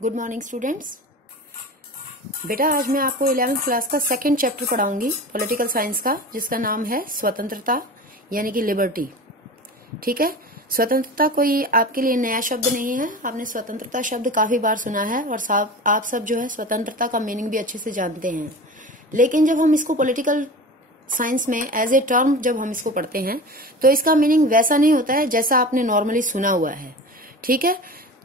Good morning students. बेटा आज मैं आपको 11th क्लास का सेकंड चैप्टर पढ़ाऊंगी पॉलिटिकल साइंस का, जिसका नाम है स्वतंत्रता यानी कि लिबर्टी। ठीक है, स्वतंत्रता कोई आपके लिए नया शब्द नहीं है। आपने स्वतंत्रता शब्द काफी बार सुना है और आप सब जो है स्वतंत्रता का मीनिंग भी अच्छे से जानते हैं। लेकिन जब हम इसको पॉलिटिकल साइंस में एज ए टर्म जब हम इसको पढ़ते हैं तो इसका मीनिंग वैसा नहीं होता है जैसा आपने नॉर्मली सुना हुआ है। ठीक है,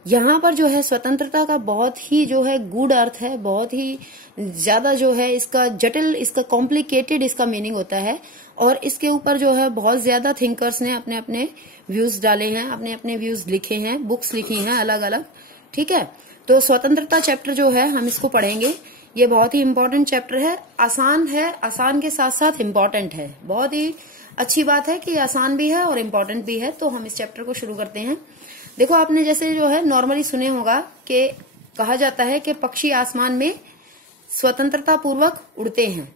यहाँ पर जो है स्वतंत्रता का बहुत ही जो है गूढ़ अर्थ है, बहुत ही ज्यादा जो है इसका जटिल, इसका कॉम्प्लिकेटेड इसका मीनिंग होता है। और इसके ऊपर जो है बहुत ज्यादा थिंकर्स ने अपने अपने व्यूज डाले हैं, अपने अपने व्यूज लिखे हैं, बुक्स लिखी हैं अलग अलग। ठीक है, तो स्वतंत्रता चैप्टर जो है हम इसको पढ़ेंगे। ये बहुत ही इम्पोर्टेंट चैप्टर है, आसान के साथ साथ इम्पोर्टेंट है। बहुत ही अच्छी बात है कि आसान भी है और इम्पोर्टेंट भी है। तो हम इस चैप्टर को शुरू करते हैं। देखो, आपने जैसे जो है नॉर्मली सुने होगा कि कहा जाता है कि पक्षी आसमान में स्वतंत्रता पूर्वक उड़ते हैं।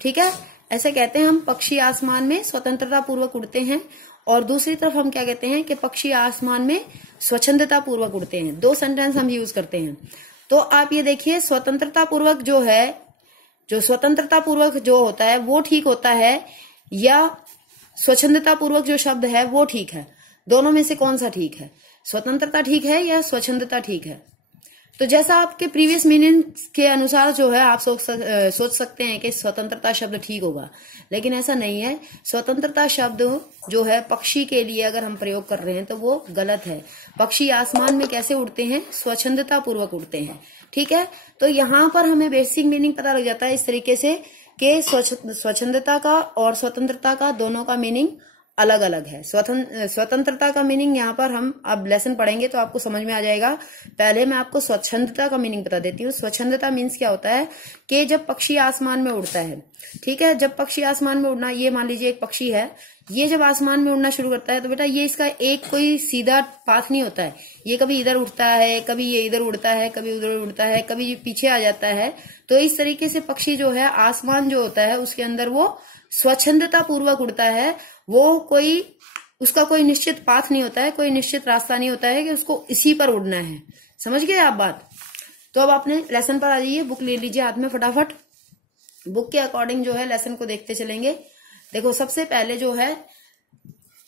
ठीक है, ऐसे कहते हैं हम, पक्षी आसमान में स्वतंत्रता पूर्वक उड़ते हैं। और दूसरी तरफ हम क्या कहते हैं कि पक्षी आसमान में स्वच्छंदता पूर्वक उड़ते हैं। दो सेंटेंस हम यूज करते हैं। तो आप ये देखिए, स्वतंत्रता पूर्वक जो है, जो स्वतंत्रता पूर्वक जो होता है वो ठीक होता है या स्वच्छंदता पूर्वक जो शब्द है वो ठीक है? दोनों में से कौन सा ठीक है? स्वतंत्रता ठीक है या स्वच्छंदता ठीक है? तो जैसा आपके प्रीवियस मीनिंग के अनुसार जो है आप सोच सकते हैं कि स्वतंत्रता शब्द ठीक होगा, लेकिन ऐसा नहीं है। स्वतंत्रता शब्द जो है पक्षी के लिए अगर हम प्रयोग कर रहे हैं तो वो गलत है। पक्षी आसमान में कैसे उड़ते हैं? स्वच्छंदता पूर्वक उड़ते हैं। ठीक है, तो यहाँ पर हमें बेसिक मीनिंग पता लग जाता है इस तरीके से कि स्वच्छंदता का और स्वतंत्रता का दोनों का मीनिंग अलग अलग है। स्वतंत्रता का मीनिंग यहाँ पर हम अब लेसन पढ़ेंगे तो आपको समझ में आ जाएगा। पहले मैं आपको स्वच्छंदता का मीनिंग बता देती हूँ। स्वच्छंदता मीन्स क्या होता है कि जब पक्षी आसमान में उड़ता है, ठीक है, जब पक्षी आसमान में उड़ना, ये मान लीजिए एक पक्षी है, ये जब आसमान में उड़ना शुरू करता है तो बेटा ये इसका एक कोई सीधा पाथ नहीं होता है। ये कभी इधर उड़ता है, कभी ये इधर उड़ता है, कभी उधर उड़ता है, कभी ये पीछे आ जाता है। तो इस तरीके से पक्षी जो है आसमान जो होता है उसके अंदर वो स्वच्छंदता पूर्वक उड़ता है। वो उसका कोई निश्चित पाथ नहीं होता है, कोई निश्चित रास्ता नहीं होता है कि उसको इसी पर उड़ना है। समझ गए आप बात? तो अब आपने लेसन पर आ जाइए, बुक ले लीजिए हाथ में फटाफट। बुक के अकॉर्डिंग जो है लेसन को देखते चलेंगे। देखो, सबसे पहले जो है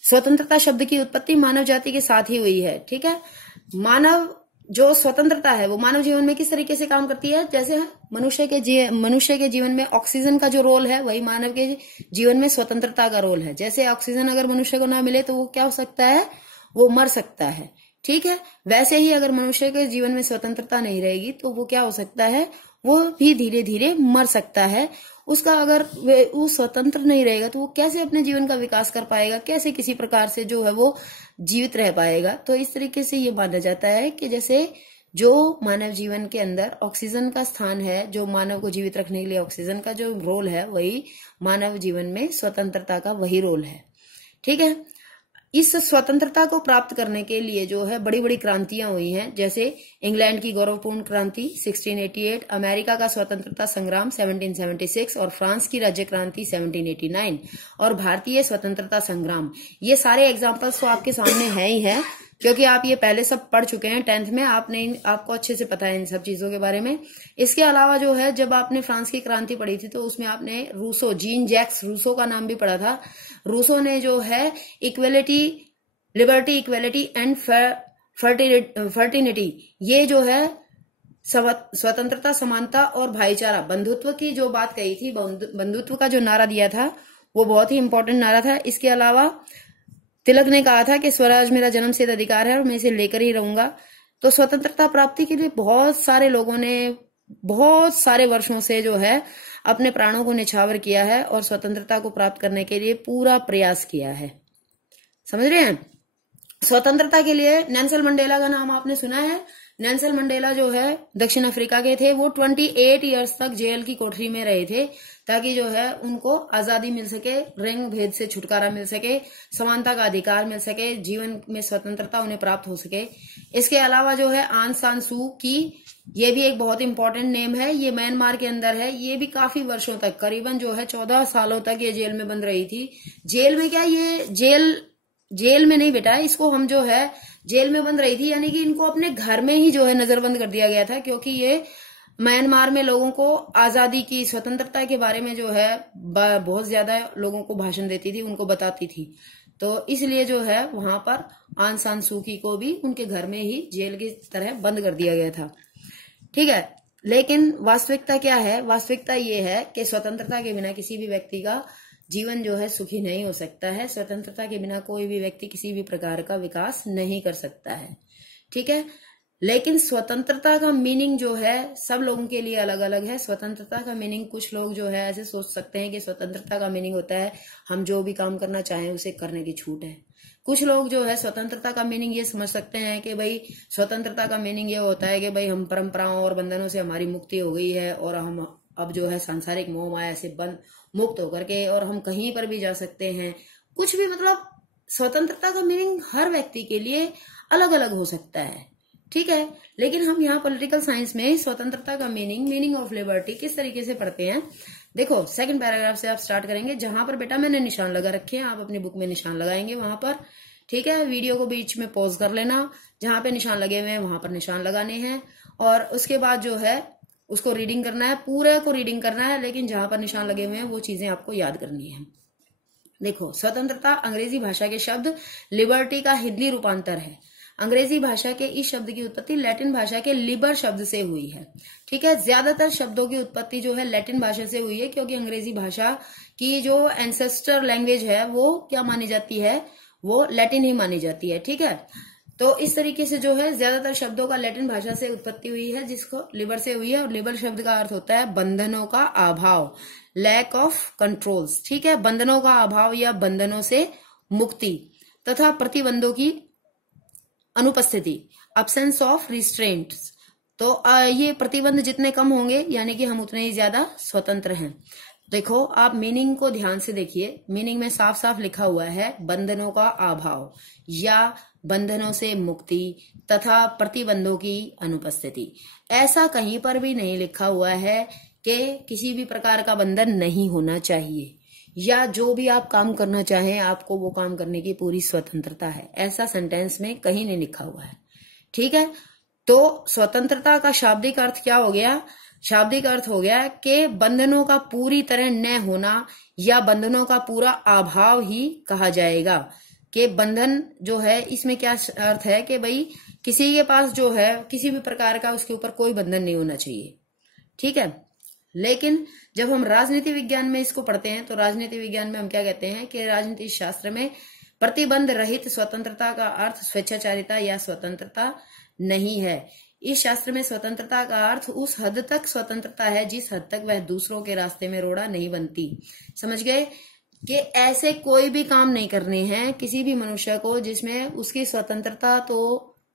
स्वतंत्रता शब्द की उत्पत्ति मानव जाति के साथ ही हुई है। ठीक है, मानव जो स्वतंत्रता है वो मानव जीवन में किस तरीके से काम करती है? जैसे मनुष्य के जीवन में ऑक्सीजन का जो रोल है वही मानव के जीवन में स्वतंत्रता का रोल है। जैसे ऑक्सीजन अगर मनुष्य को ना मिले तो वो क्या हो सकता है? वो मर सकता है। ठीक है, वैसे ही अगर मनुष्य के जीवन में स्वतंत्रता नहीं रहेगी तो वो क्या हो सकता है? वो भी धीरे धीरे मर सकता है। उसका अगर वो स्वतंत्र नहीं रहेगा तो वो कैसे अपने जीवन का विकास कर पाएगा? कैसे किसी प्रकार से जो है वो जीवित रह पाएगा? तो इस तरीके से ये माना जाता है कि जैसे जो मानव जीवन के अंदर ऑक्सीजन का स्थान है, जो मानव को जीवित रखने के लिए ऑक्सीजन का जो रोल है, वही मानव जीवन में स्वतंत्रता का वही रोल है। ठीक है, इस स्वतंत्रता को प्राप्त करने के लिए जो है बड़ी बड़ी क्रांतियां हुई हैं। जैसे इंग्लैंड की गौरवपूर्ण क्रांति 1688, अमेरिका का स्वतंत्रता संग्राम 1776 और फ्रांस की राज्य क्रांति 1789 और भारतीय स्वतंत्रता संग्राम। ये सारे एग्जाम्पल्स तो आपके सामने है ही है, क्योंकि आप ये पहले सब पढ़ चुके हैं 10th में। आपको अच्छे से पता है इन सब चीजों के बारे में। इसके अलावा जो है जब आपने फ्रांस की क्रांति पढ़ी थी तो उसमें आपने जीन जैक्स रूसो का नाम भी पढ़ा था। रूसो ने जो है लिबर्टी, इक्वेलिटी एंड फर्टिनिटी, ये जो है स्वतंत्रता, समानता और भाईचारा, बंधुत्व की जो बात कही थी, बंधुत्व का जो नारा दिया था वो बहुत ही इंपॉर्टेंट नारा था। इसके अलावा तिलक ने कहा था कि स्वराज मेरा जन्मसिद्ध अधिकार है और मैं इसे लेकर ही रहूंगा। तो स्वतंत्रता प्राप्ति के लिए बहुत सारे लोगों ने बहुत सारे वर्षों से जो है अपने प्राणों को निछावर किया है और स्वतंत्रता को प्राप्त करने के लिए पूरा प्रयास किया है। समझ रहे हैं? स्वतंत्रता के लिए नेल्सन मंडेला का नाम आपने सुना है। नेल्सन मंडेला जो है दक्षिण अफ्रीका के थे। वो 28 ईयर्स तक जेल की कोठरी में रहे थे ताकि जो है उनको आजादी मिल सके, रंग भेद से छुटकारा मिल सके, समानता का अधिकार मिल सके, जीवन में स्वतंत्रता उन्हें प्राप्त हो सके। इसके अलावा जो है आंग सान सू की, ये भी एक बहुत इंपॉर्टेंट नेम है। ये म्यांमार के अंदर है। ये भी काफी वर्षों तक, करीबन जो है 14 सालों तक ये जेल में बंद रही थी। जेल में क्या, ये जेल जेल में नहीं बेटा, इसको हम जो है जेल में बंद रही थी, यानी कि इनको अपने घर में ही जो है नजरबंद कर दिया गया था, क्योंकि ये म्यांमार में लोगों को आजादी की, स्वतंत्रता के बारे में जो है बहुत ज्यादा लोगों को भाषण देती थी, उनको बताती थी। तो इसलिए जो है वहां पर आंग सान सू की को भी उनके घर में ही जेल की तरह बंद कर दिया गया था। ठीक है, लेकिन वास्तविकता क्या है? वास्तविकता ये है कि स्वतंत्रता के बिना किसी भी व्यक्ति का जीवन जो है सुखी नहीं हो सकता है। स्वतंत्रता के बिना कोई भी व्यक्ति किसी भी प्रकार का विकास नहीं कर सकता है। ठीक है, लेकिन स्वतंत्रता का मीनिंग जो है सब लोगों के लिए अलग अलग है। स्वतंत्रता का मीनिंग, कुछ लोग जो है ऐसे सोच सकते हैं कि स्वतंत्रता का मीनिंग होता है हम जो भी काम करना चाहें उसे करने की छूट है। कुछ लोग जो है स्वतंत्रता का मीनिंग ये समझ सकते हैं कि भाई स्वतंत्रता का मीनिंग ये होता है कि भाई हम परंपराओं और बंधनों से हमारी मुक्ति हो गई है और हम अब जो है सांसारिक मोह माया से मुक्त होकर के और हम कहीं पर भी जा सकते हैं। कुछ भी, मतलब स्वतंत्रता का मीनिंग हर व्यक्ति के लिए अलग अलग हो सकता है। ठीक है, लेकिन हम यहाँ पॉलिटिकल साइंस में स्वतंत्रता का मीनिंग ऑफ लिबर्टी किस तरीके से पढ़ते हैं। देखो, सेकंड पैराग्राफ से आप स्टार्ट करेंगे, जहां पर बेटा मैंने निशान लगा रखे हैं, आप अपनी बुक में निशान लगाएंगे वहां पर। ठीक है, वीडियो को बीच में पॉज कर लेना, जहां पे निशान लगे हुए हैं वहां पर निशान लगाने हैं, और उसके बाद जो है उसको रीडिंग करना है, पूरे को रीडिंग करना है, लेकिन जहां पर निशान लगे हुए हैं वो चीजें आपको याद करनी है। देखो, स्वतंत्रता अंग्रेजी भाषा के शब्द लिबर्टी का हिंदी रूपांतर है। अंग्रेजी भाषा के इस शब्द की उत्पत्ति लैटिन भाषा के लिबर शब्द से हुई है। ठीक है, ज्यादातर शब्दों की उत्पत्ति जो है लैटिन भाषा से हुई है, क्योंकि अंग्रेजी भाषा की जो एंसेस्टर लैंग्वेज है वो क्या मानी जाती है, वो लैटिन ही मानी जाती है। ठीक है, तो इस तरीके से जो है ज्यादातर शब्दों का लैटिन भाषा से उत्पत्ति हुई है, जिसको लिबर से हुई है। और लिबर शब्द का अर्थ होता है बंधनों का अभाव, लैक ऑफ कंट्रोल्स। ठीक है, बंधनों का अभाव या बंधनों से मुक्ति तथा प्रतिबंधों की अनुपस्थिति, अब्सेंस ऑफ रिस्ट्रेंट्स। तो ये प्रतिबंध जितने कम होंगे यानी कि हम उतने ही ज्यादा स्वतंत्र हैं। देखो, आप मीनिंग को ध्यान से देखिए, मीनिंग में साफ साफ लिखा हुआ है बंधनों का अभाव या बंधनों से मुक्ति तथा प्रतिबंधों की अनुपस्थिति। ऐसा कहीं पर भी नहीं लिखा हुआ है कि किसी भी प्रकार का बंधन नहीं होना चाहिए या जो भी आप काम करना चाहें आपको वो काम करने की पूरी स्वतंत्रता है। ऐसा सेंटेंस में कहीं नहीं लिखा हुआ है। ठीक है, तो स्वतंत्रता का शाब्दिक अर्थ क्या हो गया? शाब्दिक अर्थ हो गया कि बंधनों का पूरी तरह न होना या बंधनों का पूरा अभाव ही कहा जाएगा। कि बंधन जो है, इसमें क्या अर्थ है कि भाई किसी के पास जो है किसी भी प्रकार का उसके ऊपर कोई बंधन नहीं होना चाहिए। ठीक है, लेकिन जब हम राजनीति विज्ञान में इसको पढ़ते हैं तो राजनीति विज्ञान में हम क्या कहते हैं कि राजनीति शास्त्र में प्रतिबंध रहित स्वतंत्रता का अर्थ स्वेच्छाचारिता या स्वतंत्रता नहीं है। इस शास्त्र में स्वतंत्रता का अर्थ उस हद तक स्वतंत्रता है जिस हद तक वह दूसरों के रास्ते में रोड़ा नहीं बनती। समझ गए? कि ऐसे कोई भी काम नहीं करने हैं किसी भी मनुष्य को जिसमें उसकी स्वतंत्रता तो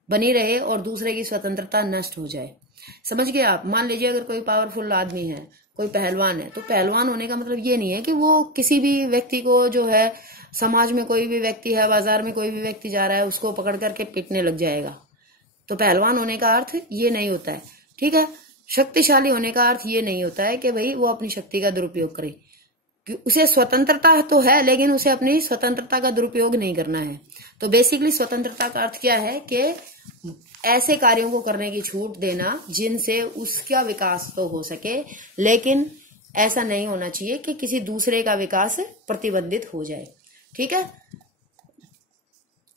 बनी रहे और दूसरे की स्वतंत्रता नष्ट हो जाए। समझ गए आप? मान लीजिए अगर कोई पावरफुल आदमी है, कोई पहलवान है, तो पहलवान होने का मतलब ये नहीं है कि वो किसी भी व्यक्ति को जो है, समाज में कोई भी व्यक्ति है, बाजार में कोई भी व्यक्ति जा रहा है, उसको पकड़ करके पीटने लग जाएगा। तो पहलवान होने का अर्थ ये नहीं होता है। ठीक है, शक्तिशाली होने का अर्थ ये नहीं होता है कि भाई वो अपनी शक्ति का दुरुपयोग करे। उसे स्वतंत्रता तो है लेकिन उसे अपनी स्वतंत्रता का दुरुपयोग नहीं करना है। तो बेसिकली स्वतंत्रता का अर्थ क्या है कि ऐसे कार्यों को करने की छूट देना जिनसे उसका विकास तो हो सके, लेकिन ऐसा नहीं होना चाहिए कि किसी दूसरे का विकास प्रतिबंधित हो जाए। ठीक है,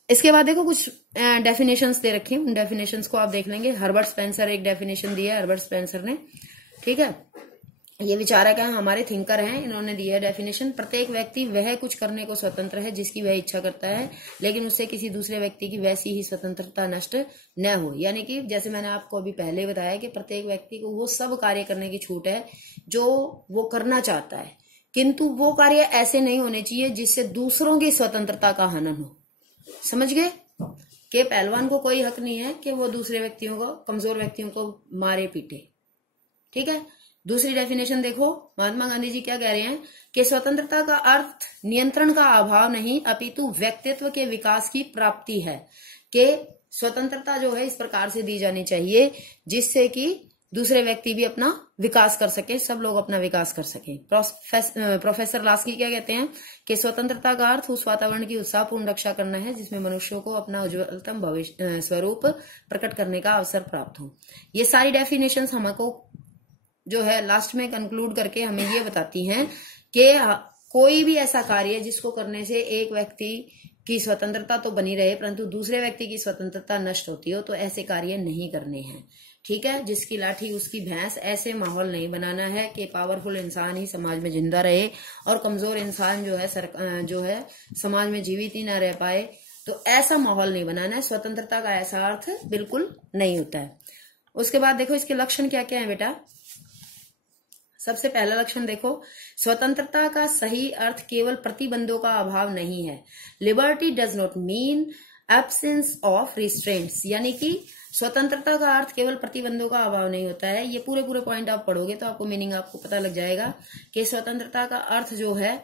इसके बाद देखो कुछ डेफिनेशंस दे रखी हैं, उन डेफिनेशंस को आप देख लेंगे। हर्बर्ट स्पेंसर एक डेफिनेशन दिया है, हर्बर्ट स्पेंसर ने। ठीक है, ये विचारक है, हमारे थिंकर हैं, इन्होंने दिया है डेफिनेशन। प्रत्येक व्यक्ति वह कुछ करने को स्वतंत्र है जिसकी वह इच्छा करता है, लेकिन उससे किसी दूसरे व्यक्ति की वैसी ही स्वतंत्रता नष्ट न हो। यानी कि जैसे मैंने आपको अभी पहले बताया कि प्रत्येक व्यक्ति को वो सब कार्य करने की छूट है जो वो करना चाहता है, किंतु वो कार्य ऐसे नहीं होने चाहिए जिससे दूसरों की स्वतंत्रता का हनन हो। समझ गए? कि पहलवान को कोई हक नहीं है कि वो दूसरे व्यक्तियों को, कमजोर व्यक्तियों को मारे पीटे। ठीक है, दूसरी डेफिनेशन देखो, महात्मा गांधी जी क्या कह रहे हैं कि स्वतंत्रता का अर्थ नियंत्रण का अभाव नहीं अपितु व्यक्तित्व के विकास की प्राप्ति है। कि स्वतंत्रता जो है इस प्रकार से दी जानी चाहिए जिससे कि दूसरे व्यक्ति भी अपना विकास कर सके, सब लोग अपना विकास कर सके। प्रोफेसर लास्की क्या कहते हैं कि स्वतंत्रता का अर्थ उस वातावरण की उत्साहपूर्ण रक्षा करना है जिसमें मनुष्यों को अपना उज्ज्वलतम भविष्य स्वरूप प्रकट करने का अवसर प्राप्त हो। ये सारी डेफिनेशन हमको जो है लास्ट में कंक्लूड करके हमें ये बताती हैं कि कोई भी ऐसा कार्य जिसको करने से एक व्यक्ति की स्वतंत्रता तो बनी रहे परंतु दूसरे व्यक्ति की स्वतंत्रता नष्ट होती हो, तो ऐसे कार्य नहीं करने हैं। ठीक है, जिसकी लाठी उसकी भैंस, ऐसे माहौल नहीं बनाना है कि पावरफुल इंसान ही समाज में जिंदा रहे और कमजोर इंसान जो है समाज में जीवित ही ना रह पाए। तो ऐसा माहौल नहीं बनाना है। स्वतंत्रता का ऐसा अर्थ बिल्कुल नहीं होता है। उसके बाद देखो इसके लक्षण क्या क्या है बेटा। सबसे पहला लक्षण देखो, स्वतंत्रता का सही अर्थ केवल प्रतिबंधों का अभाव नहीं है। Liberty does not mean absence of restraints, यानी कि स्वतंत्रता का अर्थ केवल प्रतिबंधों का अभाव नहीं होता है। ये पूरे पॉइंट आप पढ़ोगे तो आपको मीनिंग आपको पता लग जाएगा कि स्वतंत्रता का अर्थ जो है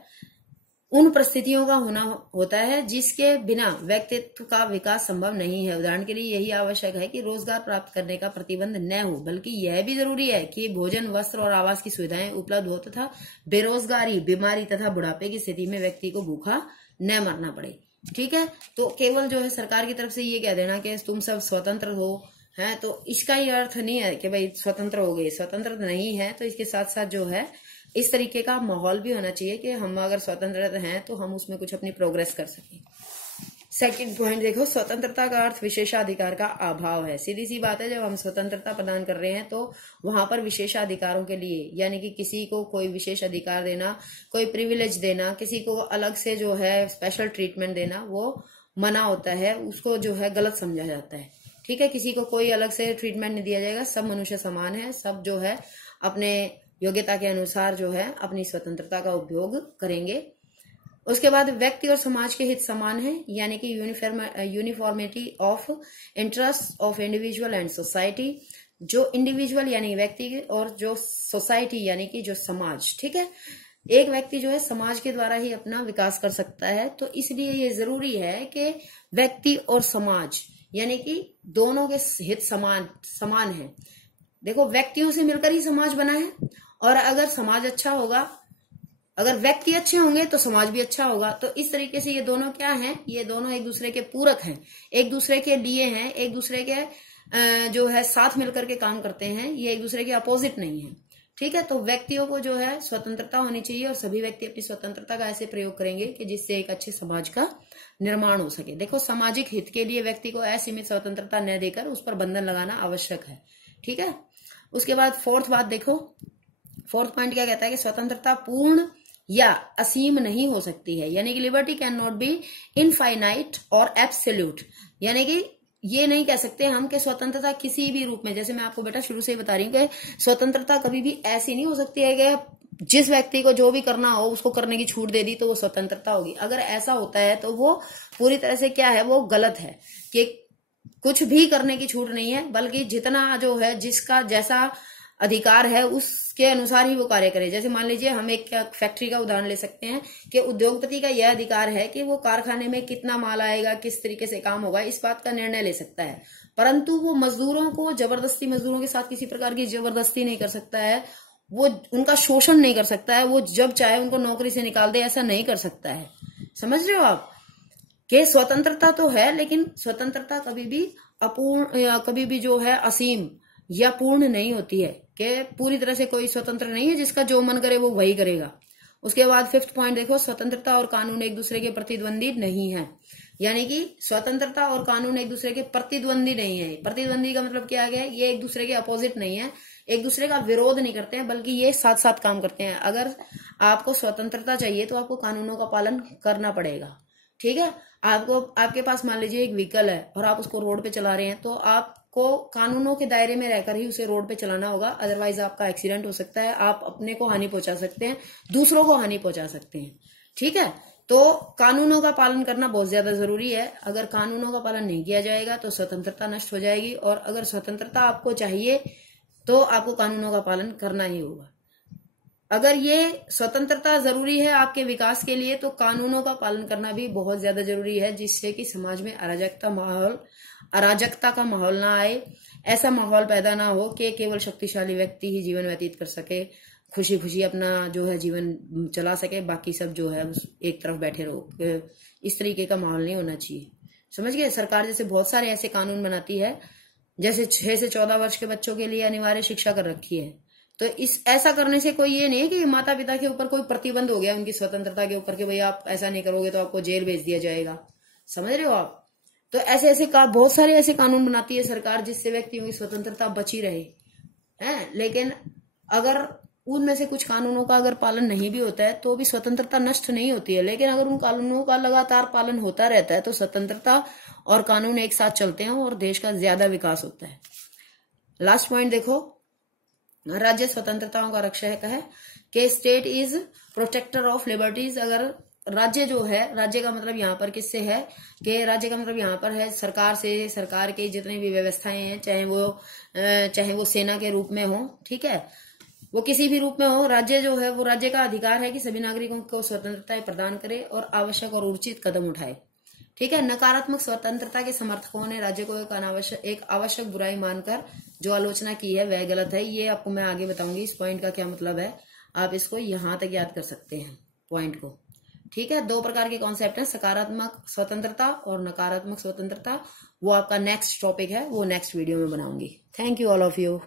उन परिस्थितियों का होना होता है जिसके बिना व्यक्तित्व का विकास संभव नहीं है। उदाहरण के लिए यही आवश्यक है कि रोजगार प्राप्त करने का प्रतिबंध न हो, बल्कि यह भी जरूरी है कि भोजन, वस्त्र और आवास की सुविधाएं उपलब्ध हो तथा बेरोजगारी, बीमारी तथा बुढ़ापे की स्थिति में व्यक्ति को भूखा न मरना पड़े। ठीक है, तो केवल जो है सरकार की तरफ से ये कह देना कि तुम सब स्वतंत्र हो है, तो इसका ही अर्थ नहीं है कि भाई स्वतंत्र हो गए। स्वतंत्र नहीं है तो इसके साथ साथ जो है इस तरीके का माहौल भी होना चाहिए कि हम अगर स्वतंत्र हैं तो हम उसमें कुछ अपनी प्रोग्रेस कर सकें। सेकंड पॉइंट देखो, स्वतंत्रता का अर्थ विशेषाधिकार का अभाव है। सीधी सी बात है, जब हम स्वतंत्रता प्रदान कर रहे हैं तो वहां पर विशेषाधिकारों के लिए, यानी कि किसी को कोई विशेष अधिकार देना, कोई प्रिविलेज देना, किसी को अलग से जो है स्पेशल ट्रीटमेंट देना, वो मना होता है, उसको जो है गलत समझा जाता है। ठीक है, किसी को कोई अलग से ट्रीटमेंट नहीं दिया जाएगा। सब मनुष्य समान है, सब जो है अपने योग्यता के अनुसार जो है अपनी स्वतंत्रता का उपयोग करेंगे। उसके बाद व्यक्ति और समाज के हित समान है, यानी कि uniformity of interest of individual and society. जो इंडिविजुअल यानी व्यक्ति और जो सोसाइटी यानी कि जो समाज, ठीक है, एक व्यक्ति जो है समाज के द्वारा ही अपना विकास कर सकता है। तो इसलिए ये जरूरी है कि व्यक्ति और समाज यानी कि दोनों के हित समान है। देखो, व्यक्तियों से मिलकर ही समाज बना है और अगर समाज अच्छा होगा, अगर व्यक्ति अच्छे होंगे तो समाज भी अच्छा होगा। तो इस तरीके से ये दोनों क्या हैं, ये दोनों एक दूसरे के पूरक हैं, एक दूसरे के लिए हैं, एक दूसरे के जो है साथ मिलकर के काम करते हैं, ये एक दूसरे के अपोजिट नहीं है। ठीक है, तो व्यक्तियों को जो है स्वतंत्रता होनी चाहिए और सभी व्यक्ति अपनी स्वतंत्रता का ऐसे प्रयोग करेंगे कि जिससे एक अच्छे समाज का निर्माण हो सके। देखो, सामाजिक हित के लिए व्यक्ति को असीमित स्वतंत्रता न देकर उस पर बंधन लगाना आवश्यक है। ठीक है, उसके बाद फोर्थ बात देखो, फोर्थ पॉइंट क्या कहता है कि स्वतंत्रता पूर्ण या असीम नहीं हो सकती है, यानी कि liberty can not be infinite और एब्सोल्यूट, यानी कि ये नहीं कह सकते हम कि स्वतंत्रता किसी भी रूप में, जैसे मैं आपको बेटा शुरू से ही बता रही हूँ कि स्वतंत्रता कभी भी ऐसी नहीं हो सकती है कि जिस व्यक्ति को जो भी करना हो उसको करने की छूट दे दी तो वो स्वतंत्रता होगी। अगर ऐसा होता है तो वो पूरी तरह से क्या है, वो गलत है कि कुछ भी करने की छूट नहीं है, बल्कि जितना जो है जिसका जैसा अधिकार है उसके अनुसार ही वो कार्य करे। जैसे मान लीजिए हम एक फैक्ट्री का उदाहरण ले सकते हैं कि उद्योगपति का यह अधिकार है कि वो कारखाने में कितना माल आएगा, किस तरीके से काम होगा, इस बात का निर्णय ले सकता है, परंतु वो मजदूरों को जबरदस्ती, मजदूरों के साथ किसी प्रकार की जबरदस्ती नहीं कर सकता है, वो उनका शोषण नहीं कर सकता है, वो जब चाहे उनको नौकरी से निकाल दे, ऐसा नहीं कर सकता है। समझ रहे हो आप कि स्वतंत्रता तो है लेकिन स्वतंत्रता कभी भी अपूर्ण या कभी भी जो है असीम या पूर्ण नहीं होती है, कि पूरी तरह से कोई स्वतंत्र नहीं है, जिसका जो मन करे वो वही करेगा। उसके बाद फिफ्थ पॉइंट देखो, स्वतंत्रता और कानून एक दूसरे के प्रतिद्वंदी नहीं है, यानी कि स्वतंत्रता और कानून एक दूसरे के प्रतिद्वंदी नहीं है। प्रतिद्वंदी का मतलब क्या है, ये एक दूसरे के अपोजिट नहीं है, एक दूसरे का विरोध नहीं करते हैं, बल्कि ये साथ साथ काम करते हैं। अगर आपको स्वतंत्रता चाहिए तो आपको कानूनों का पालन करना पड़ेगा। ठीक है, आपके पास मान लीजिए एक व्हीकल है और आप उसको रोड पे चला रहे हैं, तो आपको कानूनों के दायरे में रहकर ही उसे रोड पे चलाना होगा, अदरवाइज आपका एक्सीडेंट हो सकता है, आप अपने को हानि पहुंचा सकते हैं, दूसरों को हानि पहुंचा सकते हैं। ठीक है, तो कानूनों का पालन करना बहुत ज्यादा जरूरी है। अगर कानूनों का पालन नहीं किया जाएगा तो स्वतंत्रता नष्ट हो जाएगी, और अगर स्वतंत्रता आपको चाहिए तो आपको कानूनों का पालन करना ही होगा। अगर ये स्वतंत्रता जरूरी है आपके विकास के लिए, तो कानूनों का पालन करना भी बहुत ज्यादा जरूरी है, जिससे कि समाज में अराजकता माहौल अराजकता का माहौल ना आए, ऐसा माहौल पैदा ना हो कि केवल शक्तिशाली व्यक्ति ही जीवन व्यतीत कर सके, खुशी खुशी अपना जो है जीवन चला सके, बाकी सब जो है एक तरफ बैठे रहो। इस तरीके का माहौल नहीं होना चाहिए, समझ गए। सरकार जैसे बहुत सारे ऐसे कानून बनाती है, जैसे 6 से 14 वर्ष के बच्चों के लिए अनिवार्य शिक्षा कर रखी है, तो इस ऐसा करने से कोई ये नहीं है कि माता पिता के ऊपर कोई प्रतिबंध हो गया उनकी स्वतंत्रता के ऊपर कि भाई आप ऐसा नहीं करोगे तो आपको जेल भेज दिया जाएगा, समझ रहे हो आप। तो ऐसे ऐसे बहुत सारे ऐसे कानून बनाती है सरकार जिससे व्यक्तियों की स्वतंत्रता बची रहे है। लेकिन अगर उनमें से कुछ कानूनों का अगर पालन नहीं भी होता है तो भी स्वतंत्रता नष्ट नहीं होती है, लेकिन अगर उन कानूनों का लगातार पालन होता रहता है तो स्वतंत्रता और कानून एक साथ चलते हैं और देश का ज्यादा विकास होता है। लास्ट पॉइंट देखो, राज्य स्वतंत्रताओं का रक्षक है कि state is protector of liberties. अगर राज्य जो है, राज्य का मतलब यहाँ पर किससे है कि राज्य का मतलब यहाँ पर है सरकार से, सरकार की जितनी भी व्यवस्थाएं हैं, चाहे वो सेना के रूप में हो, ठीक है, वो किसी भी रूप में हो, राज्य जो है वो राज्य का अधिकार है कि सभी नागरिकों को स्वतंत्रता प्रदान करे और आवश्यक और उचित कदम उठाए, ठीक है। नकारात्मक स्वतंत्रता के समर्थकों ने राज्य को एक आवश्यक बुराई मानकर जो आलोचना की है वह गलत है। ये आपको मैं आगे बताऊंगी इस पॉइंट का क्या मतलब है, आप इसको यहां तक याद कर सकते हैं पॉइंट को, ठीक है। 2 प्रकार के कॉन्सेप्ट हैं, सकारात्मक स्वतंत्रता और नकारात्मक स्वतंत्रता। वो आपका नेक्स्ट टॉपिक है, वो नेक्स्ट वीडियो में बनाऊंगी। Thank you all of you.